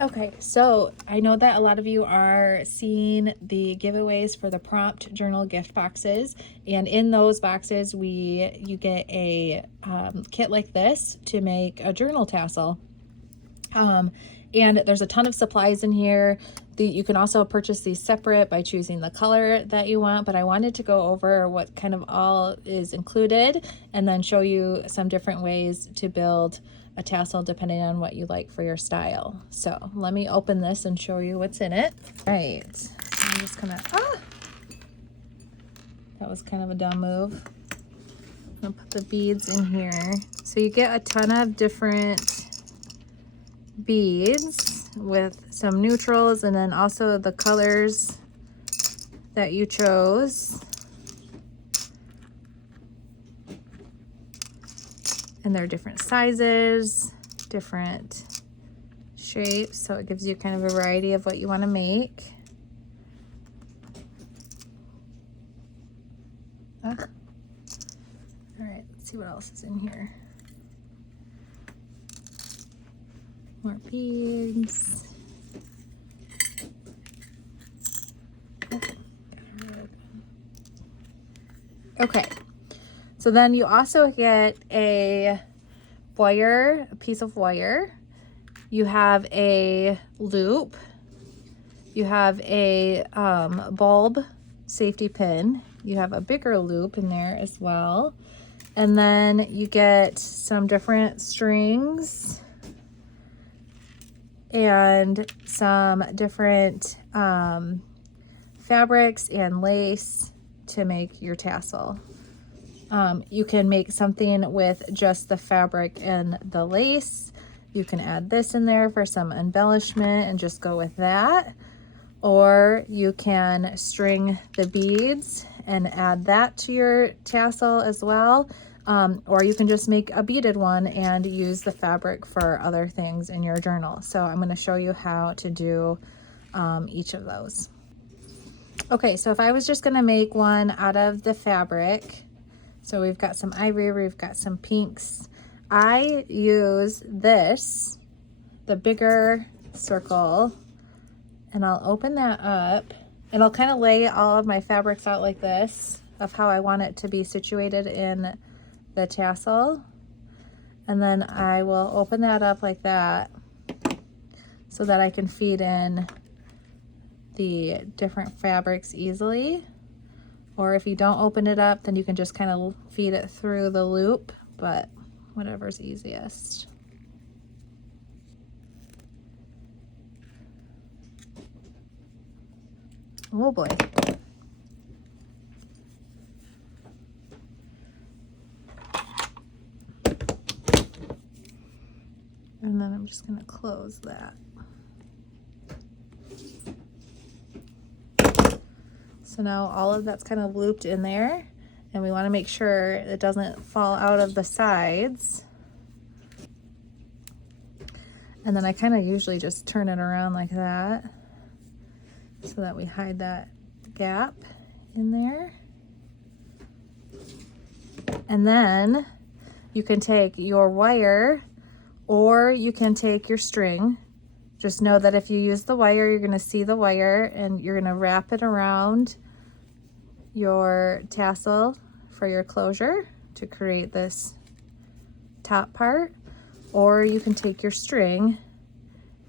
Okay, so I know that a lot of you are seeing the giveaways for the prompt journal gift boxes, and in those boxes you get a kit like this to make a journal tassel. And there's a ton of supplies in here. You can also purchase these separate by choosing the color that you want, but I wanted to go over what kind of all is included and then show you some different ways to build a tassel depending on what you like for your style. So let me open this and show you what's in it. All right, so I'm just gonna, that was kind of a dumb move. I'm gonna put the beads in here. So you get a ton of different beads with some neutrals and then also the colors that you chose. And they're different sizes, different shapes, so it gives you kind of a variety of what you want to make. All right, let's see what else is in here. More beads. Okay, so then you also get a wire, a piece of wire. You have a loop. You have a bulb safety pin. You have a bigger loop in there as well. And then you get some different strings and some different fabrics and lace to make your tassel. You can make something with just the fabric and the lace. You can add this in there for some embellishment and just go with that. Or you can string the beads and add that to your tassel as well. Or you can just make a beaded one and use the fabric for other things in your journal. So I'm going to show you how to do each of those. Okay, so if I was just going to make one out of the fabric, so we've got some ivory, we've got some pinks. I use this, the bigger circle, and I'll open that up and I'll kind of lay all of my fabrics out like this of how I want it to be situated in the tassel. And then I will open that up like that so that I can feed in the different fabrics easily. Or if you don't open it up, then you can just kind of feed it through the loop, but whatever's easiest. Oh boy. And then I'm just gonna close that. So now all of that's kind of looped in there, and we want to make sure it doesn't fall out of the sides. And then I kind of usually just turn it around like that so that we hide that gap in there. And then you can take your wire or you can take your string. Just know that if you use the wire, you're going to see the wire and you're going to wrap it around your tassel for your closure to create this top part. Or you can take your string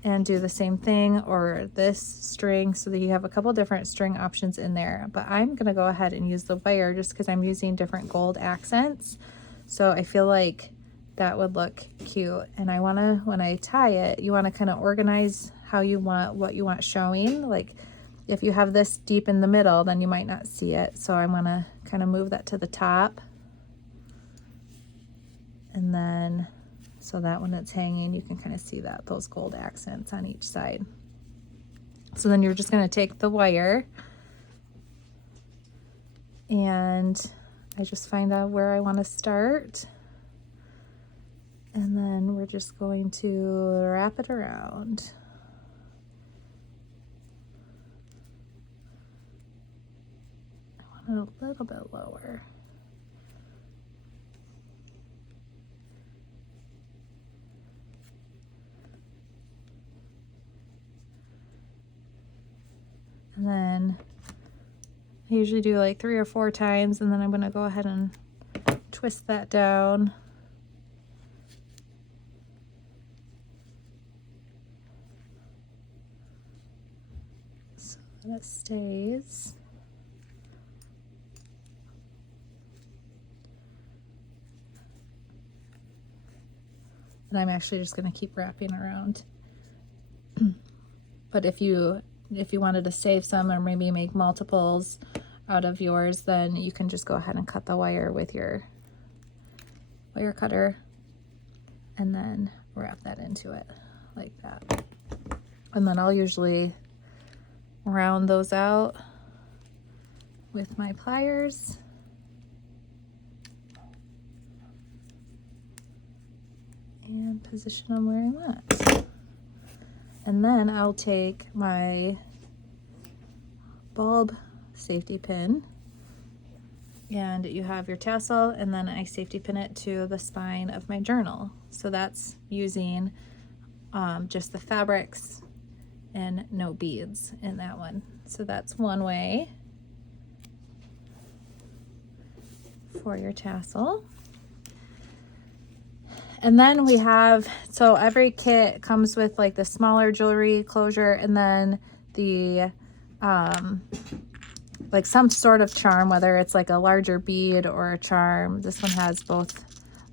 and do the same thing, or this string, so that you have a couple different string options in there. But I'm going to go ahead and use the wire just because I'm using different gold accents. So I feel like that would look cute. And I want to, when I tie it, you want to kind of organize how you want, what you want showing. Like if you have this deep in the middle, then you might not see it. So I'm going to kind of move that to the top. And then, so that when it's hanging, you can kind of see that, those gold accents on each side. So then you're just going to take the wire, and I just find out where I want to start. And then we're just going to wrap it around. I want it a little bit lower. then I usually do like 3 or 4 times, and then I'm going to go ahead and twist that down. So that it stays. And I'm actually just going to keep wrapping around. But if you wanted to save some or maybe make multiples out of yours, then you can just go ahead and cut the wire with your wire cutter and then wrap that into it like that. And then I'll usually round those out with my pliers. And position them where I want. And then I'll take my bulb safety pin, and you have your tassel, and then I safety pin it to the spine of my journal. So that's using just the fabrics and no beads in that one. So that's one way for your tassel. And then we have, so every kit comes with like the smaller jewelry closure, and then the like some sort of charm, whether it's like a larger bead or a charm. This one has both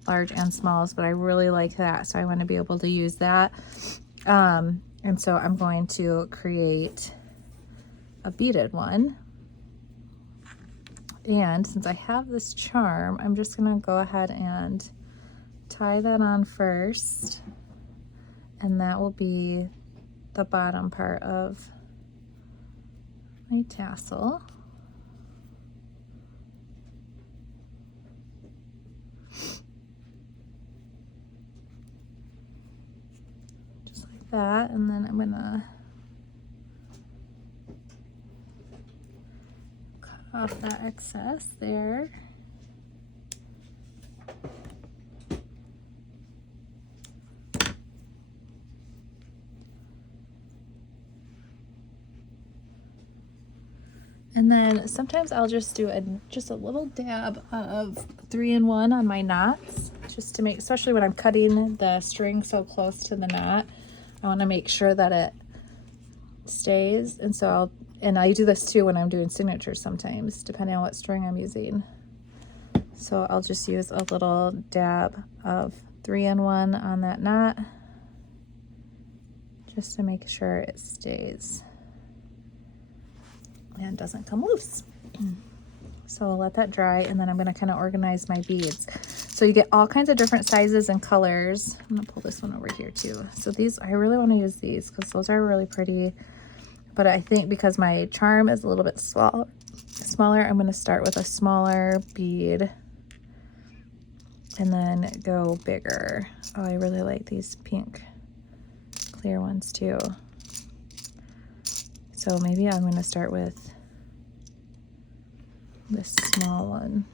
large and smalls, but I really like that, so I want to be able to use that. And so I'm going to create a beaded one. And since I have this charm, I'm just gonna go ahead and tie that on first, and that will be the bottom part of my tassel. Just like that, and then I'm gonna cut off that excess there. And then sometimes I'll just do just a little dab of 3-in-1 on my knots, just to make, especially when I'm cutting the string so close to the knot, I want to make sure that it stays. And so I do this too when I'm doing signatures sometimes, depending on what string I'm using. So I'll just use a little dab of 3-in-1 on that knot, just to make sure it stays and doesn't come loose. So I'll let that dry, and then I'm going to kind of organize my beads. So you get all kinds of different sizes and colors. I'm going to pull this one over here too. So these, I really want to use these because those are really pretty. But I think because my charm is a little bit smaller, I'm going to start with a smaller bead and then go bigger. Oh, I really like these pink clear ones too. So maybe I'm going to start with this small one.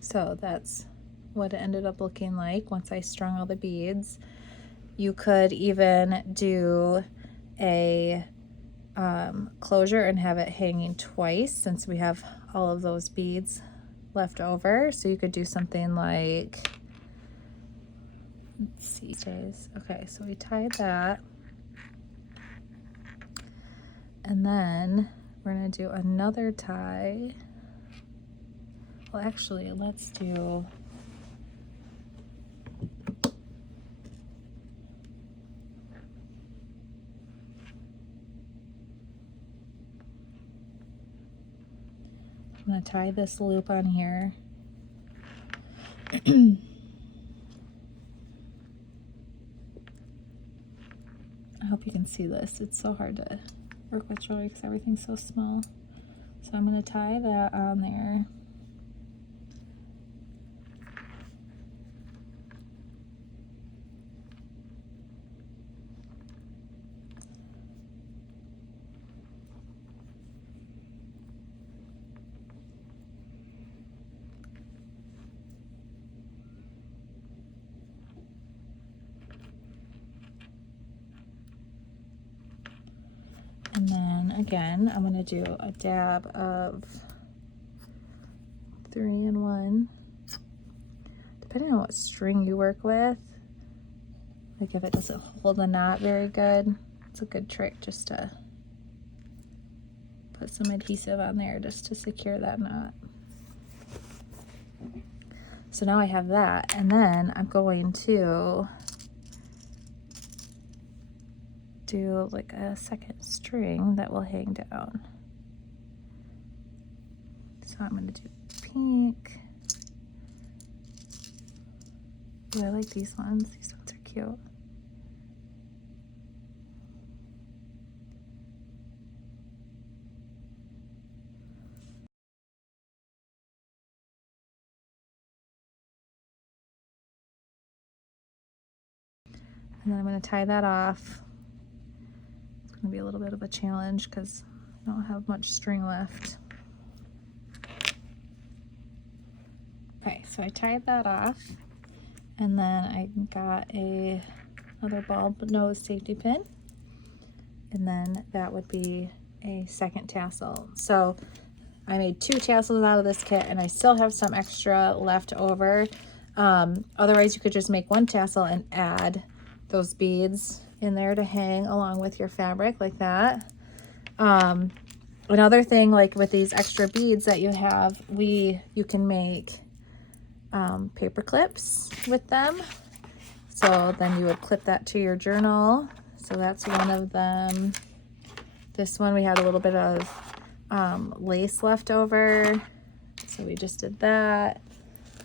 So that's what it ended up looking like once I strung all the beads. You could even do a closure and have it hanging twice, since we have all of those beads left over. So you could do something like, let's see, okay, so we tied that, and then we're gonna do another tie. Well, actually, let's do, I'm gonna tie this loop on here. I hope you can see this. It's so hard to work with jewelry because everything's so small. So I'm gonna tie that on there. again, I'm going to do a dab of 3-in-1, depending on what string you work with. Like if it doesn't hold a knot very good, it's a good trick just to put some adhesive on there just to secure that knot. So now I have that, and then I'm going to do like a second string that will hang down. So I'm going to do pink. Ooh, I like these ones. These ones are cute. And then I'm going to tie that off. It's going to be a little bit of a challenge because I don't have much string left. Okay, so I tied that off, and then I got another bulb nose safety pin, and then that would be a second tassel. So I made 2 tassels out of this kit, and I still have some extra left over. Otherwise, you could just make 1 tassel and add those beads in there to hang along with your fabric like that. Another thing, like with these extra beads that you have, you can make paper clips with them. So then you would clip that to your journal. So that's one of them. This one we had a little bit of lace left over, so we just did that.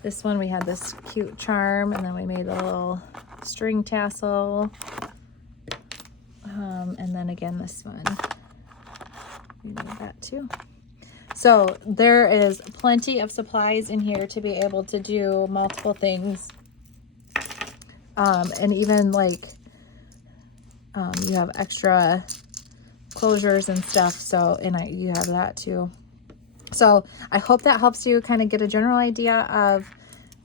This one we had this cute charm, and then we made a little string tassel. And then again this one, we made that too. So there is plenty of supplies in here to be able to do multiple things. And even like you have extra closures and stuff, so you have that too. So I hope that helps you kind of get a general idea of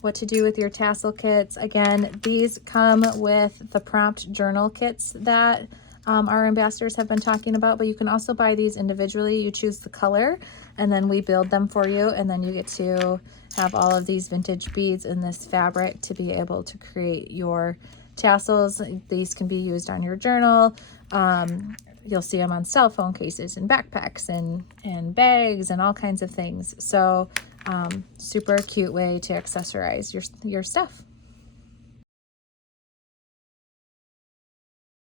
what to do with your tassel kits. Again, these come with the prompt journal kits that our ambassadors have been talking about, but you can also buy these individually. You choose the color, and then we build them for you, and then you get to have all of these vintage beads in this fabric to be able to create your tassels. These can be used on your journal. You'll see them on cell phone cases and backpacks and bags and all kinds of things. So super cute way to accessorize your stuff.